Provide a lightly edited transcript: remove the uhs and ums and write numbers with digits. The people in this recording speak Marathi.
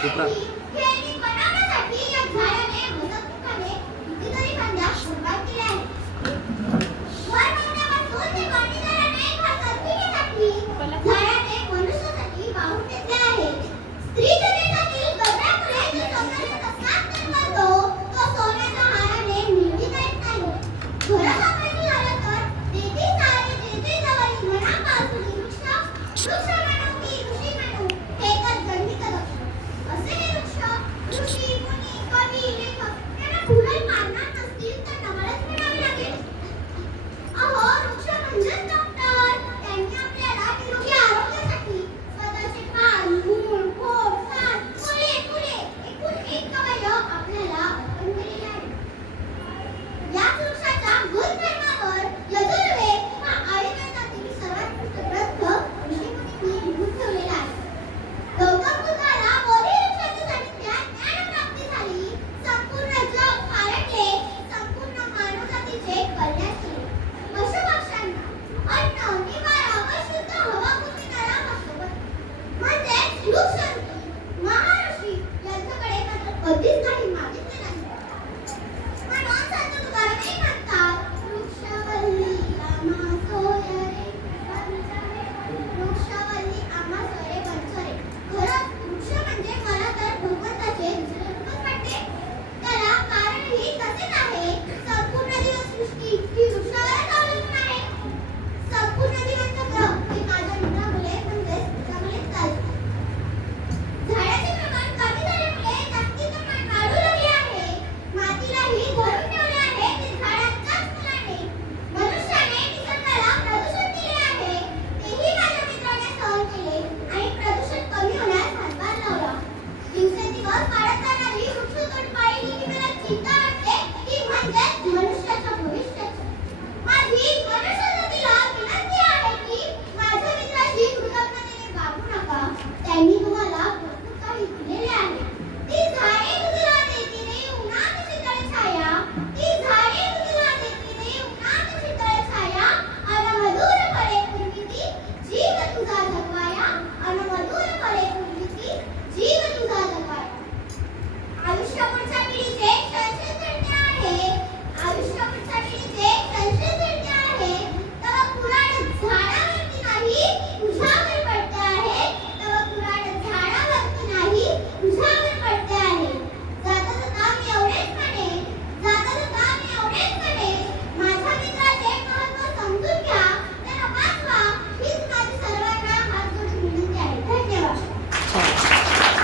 सुप्रा खेळणी बनवण्यासाठी या झाडाने मदतीने कितीतरी फांद्या सुरुवात केल्या आहेत. वर महिन्यापासून ते पाणीदार अनेक हातात पिण्यासाठी झाडाने मनुष्यासाठी वाहून घेतले आहे. स्त्री जगतातील गगऱ्या फुलांचे सौंदर्य कसलाच तर करतो, तो सोन्याच्या हाराने मिळविता येत नाही. खरं सांगायचं झालं तर देती सारे देते जवळी मनापासून वृक्ष म्हणू की ऋषी म्हणू हे एकच गणित असे हे वृक्ष ऋषी मुनी कवी लेखक यांना फुलं मारणार नसतील तर नवलच म्हणावे लागेल. अहो वृक्ष म्हणजेच डॉक्टर. त्यांनी आपल्याला निरोगी आरोग्यासाठी स्वतःचे कान मूळ खोड कान फुले फुले एकूण एक अवयव आपल्याला अर्पण केलेले आहेत. याच वृक्षाच्या गुणधर्मावर यजुर्वेद हा आयुर्वेदातील सर्वात ग्रंथ ऋषीमुनींनी लिहून ठेवलेला आहे. गौतम बुद्धाला बोधी वृक्षाच्या सानिध्यात ज्ञानप्राप्ती झाली. संपूर्ण जग फाळले. संपूर्ण मानवजातीचे कल्याण केले. पशुपक्ष्यांना अन्न निवारा व शुद्ध हवा पुरविणारा पशुपती म्हणजेच वृक्ष महर्षी यांच्याकडे मात्र कधीच काही मागितले नाही. म्हणून संत तुकारामही म्हणतात, वृक्षवल्ली आम्हा सोय रे वृक्षवल्ली आम्हा सोय रे पंचरे. खरंच वृक्ष म्हणजे मला तर भगवंताचे दुसरे रूपच वाटते. त्याला कारणही तसेच आहे. संपूर्ण जीवसृष्टी ही वृक्षावरच अवलंबून आहे. संपूर्ण जीवनचक्र हे माझ्या मित्रामुळे म्हणजेच वृक्षामुळेच चालते. झाडाचे प्रमाण कमी झाल्यामुळे जास्तीचं प्रमाण वाढू लागले आहे. मातीलाही धरून ठेवले आहे ते झाडांच्याच मुलाने. मनुष्याने निसर्गाला प्रदूषण केले आहे. तेही माझ्या मित्राने सहन केले आणि प्रदूषण कमी होण्यास हातभार लावला. दिवसेंदिवस वाढत जाणारी वृक्षतोड पाहिली की मला चिंता वाटते ती म्हणजेच मनुष्याच्या भविष्याची. माझी मनुष्यजातीला विनंती आहे की माझ्या मित्राशी कृतज्ञतेने वागू नका. त्यांनी तुम्हाला भरपूर काही दिलेले आहे. ती झाडे तुझला देती रे उन्हात शीतळ छाया. ती झाडे तुझला देती रे उन्हात शीतळ छाया. अन मधुर फळे पुरविती जीव तुझा